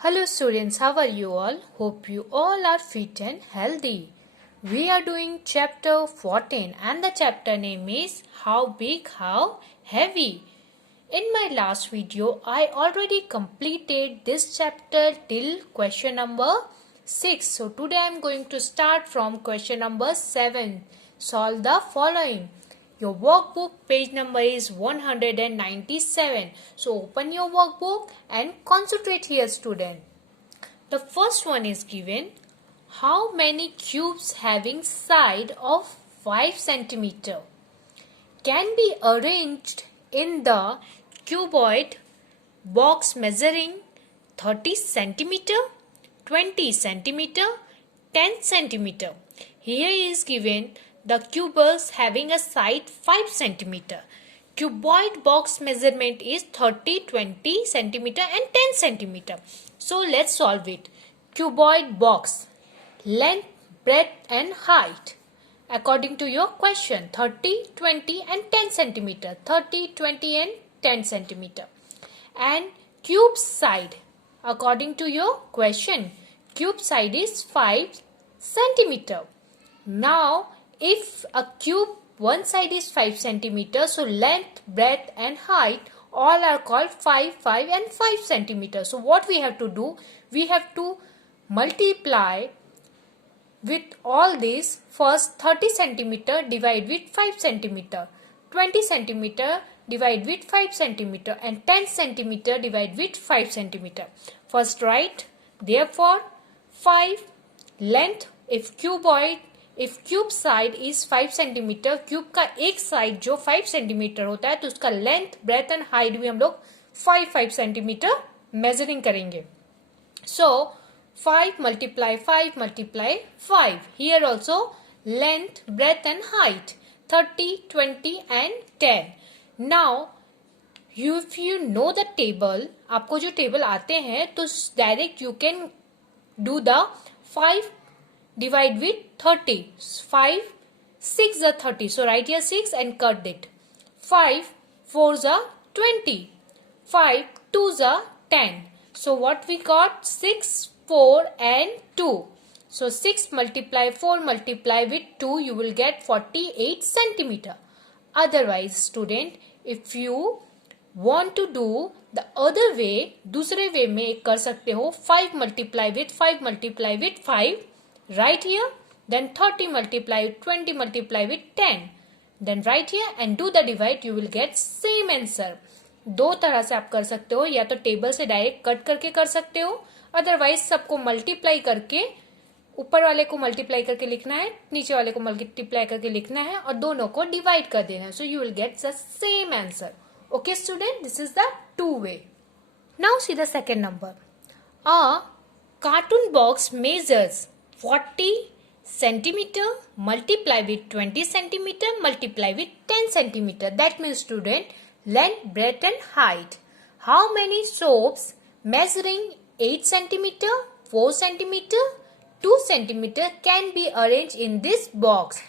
Hello students, how are you all? Hope you all are fit and healthy. We are doing chapter 14 and the chapter name is How Big, How Heavy. In my last video, I already completed this chapter till question number 6. So today I am going to start from question number 7. Solve the following. Your workbook page number is 197. So open your workbook and concentrate here, student. The first one is given. How many cubes having side of 5 cm can be arranged in the cuboid box measuring 30 cm, 20 cm, 10 cm. Here is given the cubes having a side 5 cm. Cuboid box measurement is 30, 20 cm and 10 cm. So let's solve it. Cuboid box, length, breadth and height. According to your question, 30, 20 and 10 cm. 30, 20 and 10 cm. And cube side, according to your question, cube side is 5 cm. Now, if a cube one side is 5 cm, so length, breadth and height all are called 5, 5 and 5 cm. So what we have to do? We have to multiply with all these. First 30 cm divide with 5 cm, 20 cm divide with 5 cm and 10 cm divide with 5 cm. First write, therefore 5 length, if cube side is 5 cm, cube का एक side जो 5 cm होता है तो उसका length, breath and height भी हम लोग 5 cm मेजरिंग करेंगे. So 5 multiply 5 multiply 5. Here also length, breadth and height 30, 20 and 10. Now if you know the table, आपको जो टेबल आते हैं तो direct you can do the 5 divide with 30. 5 6 are 30. So write here 6 and cut it. 5 4s are 20. 5 2s are 10. So what we got? 6, 4 and 2. So 6 multiply 4 multiply with 2, you will get 48 centimeter. Otherwise student, if you want to do the other way, दूसरे way में कर सकते हो. 5 multiply with 5 multiply with 5. Write here, then 30 multiply with 20 multiply with 10. Then write here and do the divide, you will get same answer. दो तरह से आप कर सकते हो, या तो टेबल से डायरेक्ट कट करके कर सकते हो, अदरवाइज सबको मल्टीप्लाई करके, ऊपर वाले को मल्टीप्लाई करके लिखना है, नीचे वाले को मल्टीप्लाई करके लिखना है और दोनों को डिवाइड कर देना है. So you will get the same answer. Okay student, this is the two way. Now see the second number. A cartoon box measures 40 centimeter multiply with 20 centimeter multiply with 10 centimeter. That means student, length, breadth and height. How many soaps measuring 8 centimeter, 4 centimeter, 2 centimeter can be arranged in this box?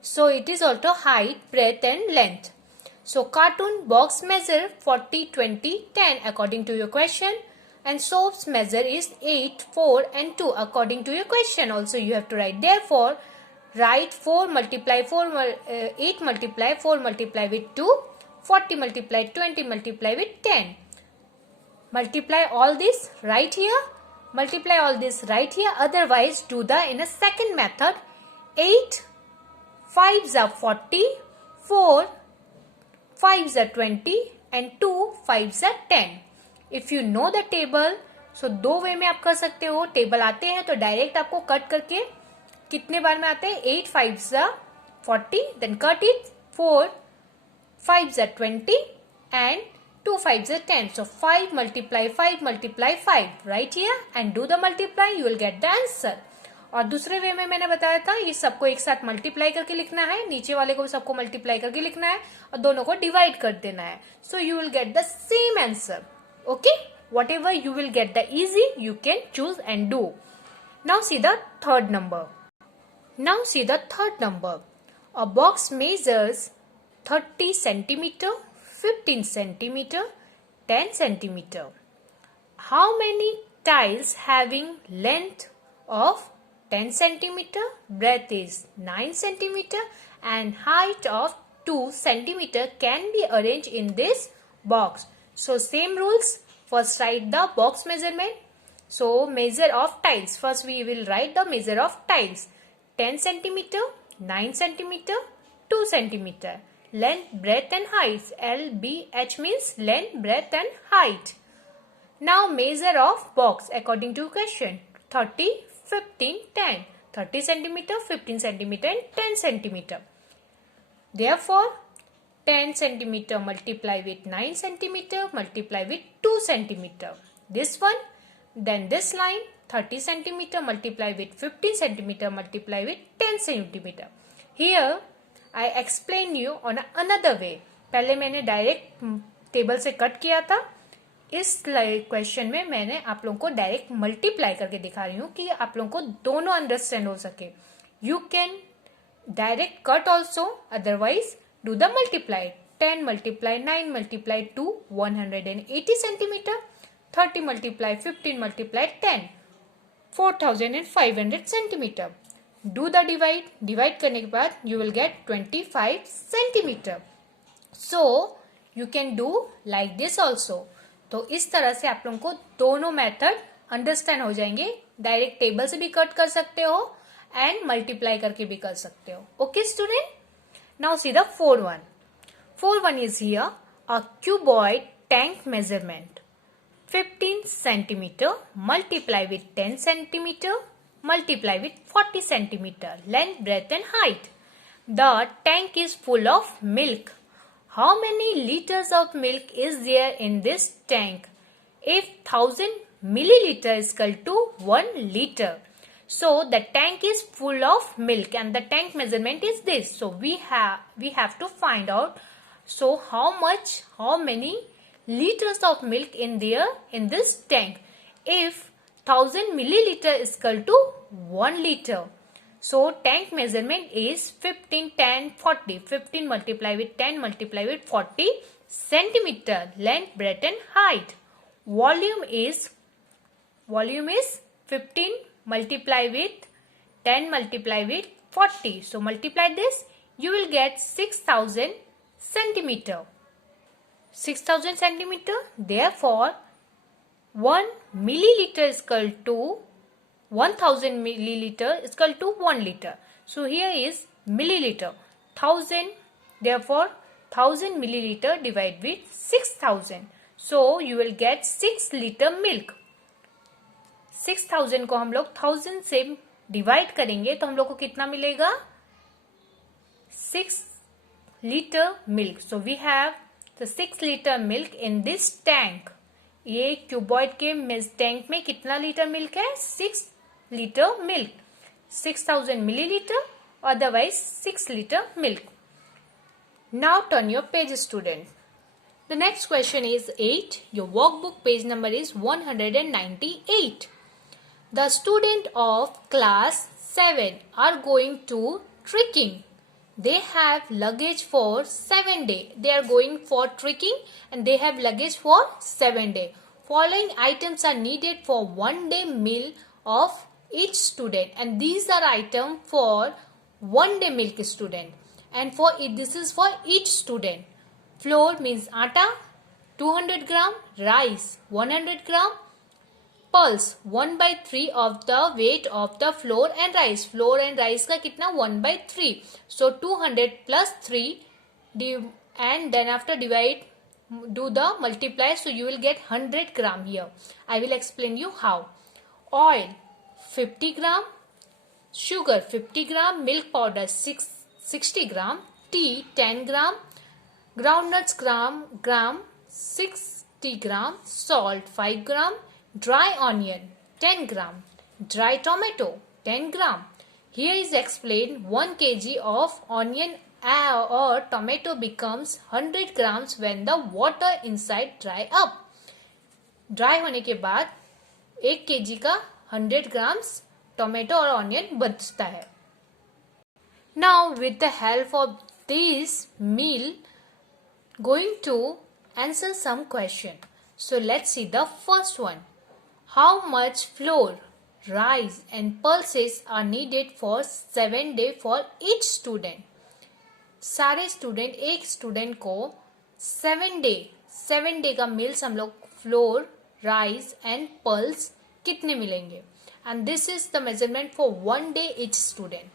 So it is also height, breadth and length. So cartoon box measure 40, 20, 10 according to your question, and soaps measure is 8, 4 and 2 according to your question. Also you have to write, therefore write 4 multiply 4 8 multiply 4 multiply with 2, 40 multiply 20 multiply with 10. Multiply all this right here, multiply all this right here, otherwise do the in a second method. 8 5s are 40, 4 5s are 20 and 2 5s are 10. If you know the table, so दो वे में आप कर सकते हो. Table आते हैं तो direct आपको कट करके कितने बार में आते हैं? 8 5s are 40, then cut it. 4 5s are 20 and 2 5s are 10. So 5 multiply 5 multiply 5. Right here and do the multiply, you will get the answer. और दूसरे वे में मैंने बताया था, ये सबको एक साथ मल्टीप्लाई करके लिखना है, नीचे वाले को सबको मल्टीप्लाई करके लिखना है और दोनों को डिवाइड कर देना है. So you will get the same answer. Okay, what ever you will get the easy, you can choose and do. Now see the third number. A box measures 30 centimeter, 15 centimeter, 10 centimeter. How many tiles having length of 10 centimeter, breadth is 9 centimeter and height of 2 centimeter can be arranged in this box. So same rules. First write the box measurement. So measure of tiles. First we will write the measure of tiles. 10 centimeter, 9 centimeter, 2 centimeter. Length, breadth and height. LBH means length, breadth and height. Now measure of box according to question. 30, 15, 10. 30 centimeter, 15 centimeter and 10 centimeter. Therefore, 10 centimeter multiply with 9 centimeter multiply with 2 centimeter. This one. Then this line 30 centimeter multiply with 15 centimeter multiply with 10 centimeter. Here I explain you on another way. पहले मैंने direct table से cut किया था. इस question में मैंने आप लोगों को डायरेक्ट मल्टीप्लाई करके दिखा रही हूँ कि आप लोगों को दोनों अंडरस्टैंड हो सके. You can direct cut also, otherwise do the multiply. 10 multiply 9 multiply 2 180 centimeter. 30 multiply 15 multiply 10 4500 centimeter. Do the divide. Divide करने के बाद you will get 25 centimeter. So you can do like this also. तो इस तरह से आप लोगों को दोनों मेथड अंडरस्टैंड हो जाएंगे. डायरेक्ट टेबल से भी कट कर सकते हो एंड मल्टीप्लाई करके भी कर सकते हो. Okay student. Now see the 4-1. 4-1 is here a cuboid tank measurement. 15 centimeter multiply with 10 centimeter multiply with 40 centimeter. Length, breadth and height. The tank is full of milk. How many liters of milk is there in this tank? If 1000 milliliter is equal to 1 liter. So the tank is full of milk and the tank measurement is this. So we have to find out. So how many liters of milk in there in this tank? If 1000 milliliter is equal to 1 liter. So tank measurement is 15, 10, 40. 15 multiply with 10 multiply with 40 centimeter. Length, breadth and height. Volume is 15 multiply with 10 multiply with 40. So multiply this. You will get 6000 centimeter. 6000 centimeter. Therefore 1 milliliter is equal to 1000 milliliter is equal to 1 liter. So here is milliliter. 1000. Therefore 1000 milliliter divide with 6000. So you will get 6 liter milk. 6000 को हम लोग 1000 से divide करेंगे तो हम लोग को कितना मिलेगा? 6 liter milk. So we have the 6 liter milk in this tank. ये क्यूबॉइड के टैंक में कितना लीटर मिल्क है? 6 liter milk. 6000 milliliter, otherwise 6 liter milk. Now turn your page, student. The next question is 8. Your workbook page number is 198. The student of class 7 are going to trekking. They have luggage for 7 days. They are going for trekking and they have luggage for 7 days. Following items are needed for 1 day meal of each student, and these are items for 1 day milk student, and for it, this is for each student. Flour means atta 200 gram, rice 100 gram, pulse 1/3 of the weight of the flour and rice. Flour and rice का कितना? 1/3. So 200 plus 3 and then after divide, do the multiply, so you will get 100 gram here. I will explain you how. Oil 50 gram, sugar 50 gram, milk powder 60 gram, tea 10 gram, groundnuts gram 60 gram, salt 5 gram, dry onion 10 gram, dry tomato 10 gram. Here is explained 1 kg of onion or tomato becomes 100 grams when the water inside dry up. Dry होने के बाद 1 kg का 100 grams tomato और onion बचता है. Now with the help of this meal, going to answer some question. So let's see the first one. How much flour, rice and pulses are needed for 7 days for each student? सारे student एक student को 7 day का meals हम लोग floor, rice and pulse कितने मिलेंगे, and this is the measurement for 1 day each student.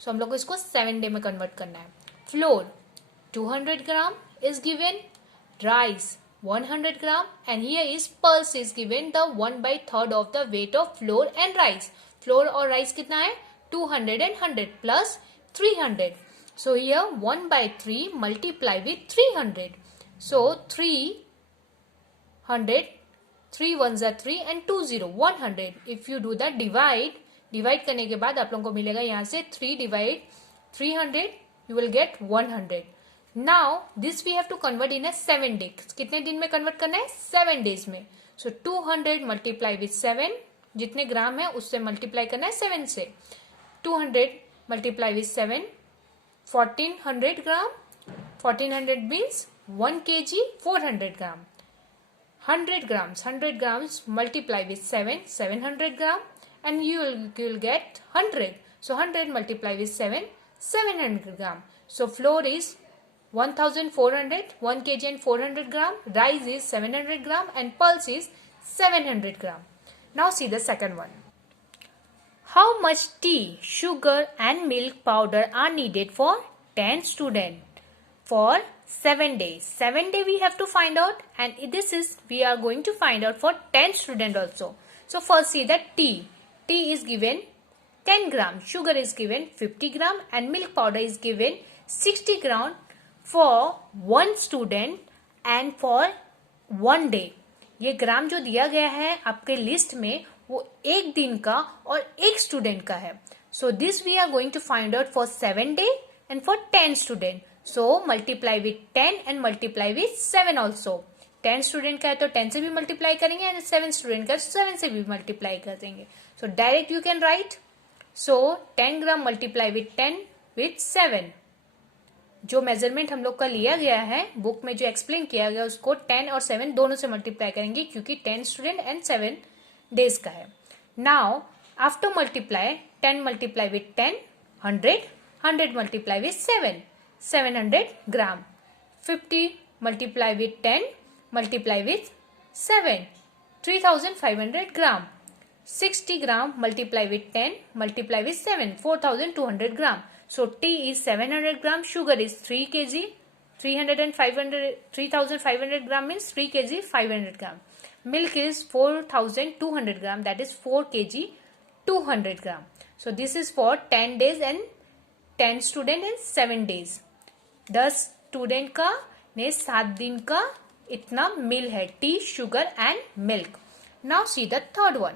So हम लोग को इसको 7 डे में कन्वर्ट करना है. Floor 200 gram is given, rice 100 gram, and here is pulse is given the 1/3 of the weight of flour and rice. Flour और rice कितना है 200 and 100 plus 300. So here 1/3 multiply with 300. So 300, 3 ones are 3 and 2 0 100. If you do that divide करने के बाद आप लोगों को मिलेगा यहाँ से 3 divide 300 you will get 100. Now this we have to convert in a 7 days. कितने दिन में कन्वर्ट करना है 7 days में. So 200 multiply with 7, जितने ग्राम है उससे मल्टीप्लाई करना है 7 से. 200 multiply with 7, 1400 gram. 1400 means 1 kg 400 gram. 100 grams multiply with 7, 700 gram, and you will get 100. So 100 multiply with 7, 700 gram. So flour is 1400, 1 kg and 400 gram. Rice is 700 gram and pulse is 700 gram. Now see the second one. How much tea, sugar and milk powder are needed for 10 students for 7 days? 7 days we have to find out, and this is we are going to find out for 10 students also. So first see that tea. Tea is given 10 gram, sugar is given 50 gram and milk powder is given 60 gram for one student and for 1 day. ये ग्राम जो दिया गया है आपके list में वो एक दिन का और एक स्टूडेंट का है. So this we are going to find out for 7 days and for 10 students. So multiply with 10 and multiply with 7 also. 10 student का है तो 10 से भी मल्टीप्लाई करेंगे एंड 7 स्टूडेंट का है तो 7 से भी मल्टीप्लाई कर देंगे. So direct you can write. So 10 gram multiply with 10 with 7. जो मेजरमेंट हम लोग का लिया गया है बुक में जो एक्सप्लेन किया गया उसको 10 और 7 दोनों से मल्टीप्लाई करेंगे क्योंकि 10 स्टूडेंट एंड 7 डेज का है. Now after multiply 10 multiply with 10 100, 100 multiply with 7 700 gram. 50 multiply with 10 multiply with 7 3500 gram. 60 gram multiply with 10 multiply with 7 4200 gram. So tea is 700 gram, sugar is 3 kg, 300 and 500 3500 gram means 3 kg 500 gram. Milk is 4200 gram, that is 4 kg 200 gram. So this is for 10 days and 10 student and 7 days. 10 student का ने 7 दिन का इतना मिल है T, sugar and milk. Now see the third one.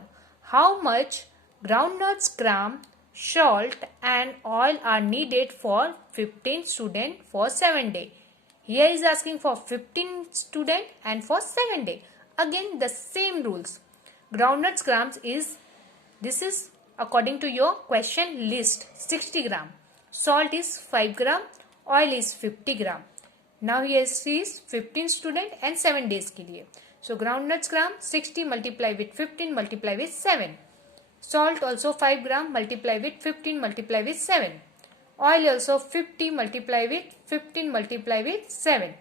How much groundnuts, gram, salt and oil are needed for 15 student for 7 day. Here is asking for 15 student and for 7 day. Again the same rules. Groundnuts grams is, this is according to your question list, 60 gram. Salt is 5 gram. Oil is 50 gram. Now here is 15 student and 7 days के लिए. So groundnuts gram 60 multiply with 15 multiply with 7. Salt also 5 gram multiply with 15 multiply with 7. Oil also 50 multiply with 15 multiply with 7.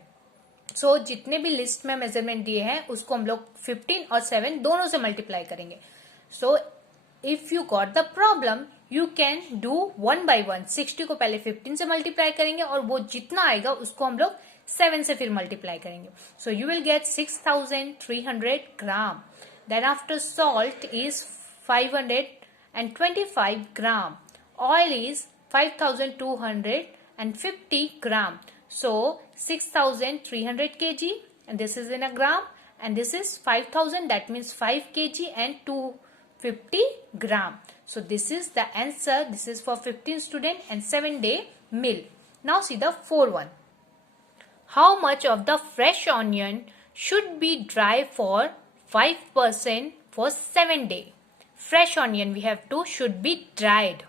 So जितने भी list में measurement दिए हैं उसको हम लोग 15 और 7 दोनों से मल्टीप्लाई करेंगे. So if you got the problem you can do 1 by 1. 60 को पहले 15 से मल्टीप्लाई करेंगे और वो जितना आएगा उसको हम लोग 7 से फिर मल्टीप्लाई करेंगे. So you will get 6300 gram. Then after salt is 525 gram. Oil is 5250 gram. So 6300 kg and this is in a gram and this is 5000, that means 5 kg and 250 gram. So this is the answer. This is for 15 student and 7 day meal. Now see the fourth one. How much of the fresh onion should be dry for 5% for 7 day? Fresh onion we have to should be dried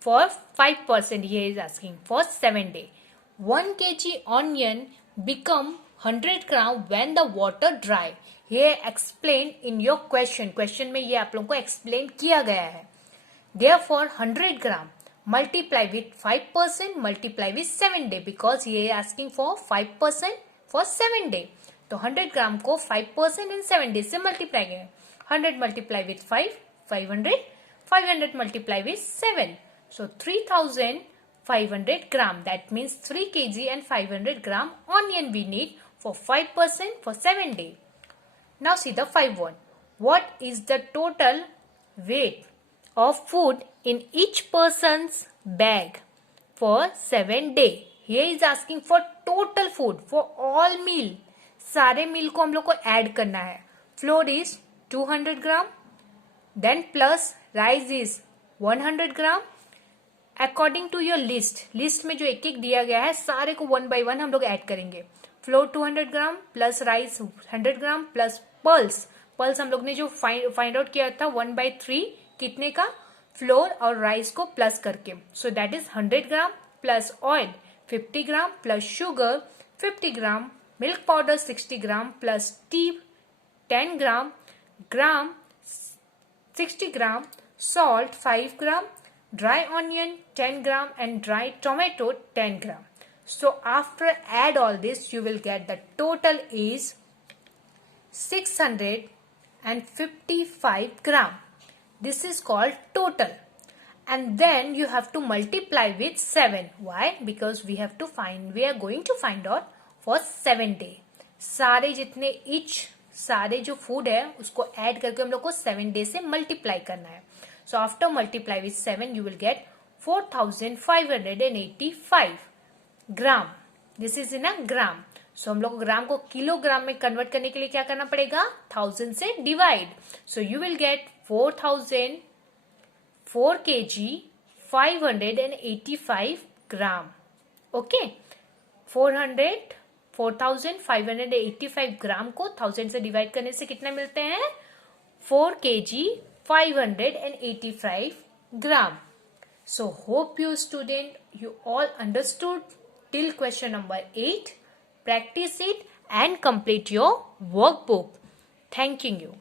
for 5%. Here is asking for 7 day. 1 kg onion become 100 gram when the water dry. ये explain in your question में ये आप लोगों को explain किया गया है. Therefore 100 gram multiply with 5% multiply with 7 day because ये asking for 5% for 7 day. तो 100 ग्राम को 5% in 7 days से मल्टीप्लाई करें. 100 multiply with 5 500 500 multiply with 7 so 3500 gram. That means 3 kg and 500 gram onion we need for 5% for 7 day. Now see the 5 one. What is the total weight of food in each person's bag for 7 day? Here is asking for total food for all meal. सारे मील को हम लोग को add करना है. Flour is 200 gram, then plus rice is 100 gram. According to your list में जो एक एक दिया गया है सारे को 1 by 1 हम लोग ऐड करेंगे. Floor 200 gram plus rice 100 gram plus pulse हम लोग ने जो फाइंड आउट किया था 1/3 कितने का, फ्लोर और राइस को प्लस करके. So that is 100 gram plus oil 50 gram plus sugar 50 gram, milk powder 60 gram plus T 10 gram 60 gram, salt 5 gram, dry onion 10 gram and dry tomato 10 gram. So after add all this you will get the total is 655 gram. This is called total. And then you have to multiply with 7. Why? Because we are going to find out for 7 day. सारे जितने सारे जो food है उसको add करके हम लोग को 7 डे से मल्टीप्लाई करना है. So after multiply with 7 you will get 4585 gram. This is in a gram. So हम लोग ग्राम को किलोग्राम में कन्वर्ट करने के लिए क्या करना पड़ेगा, 1000 से divide. So you will gate 4 kg 585 gram. Okay, 4585 ग्राम को 1000 से डिवाइड करने से कितना मिलते हैं, 4 kg 585 gram. So hope you student you all understood till question number 8. Practice it and complete your workbook. Thanking you.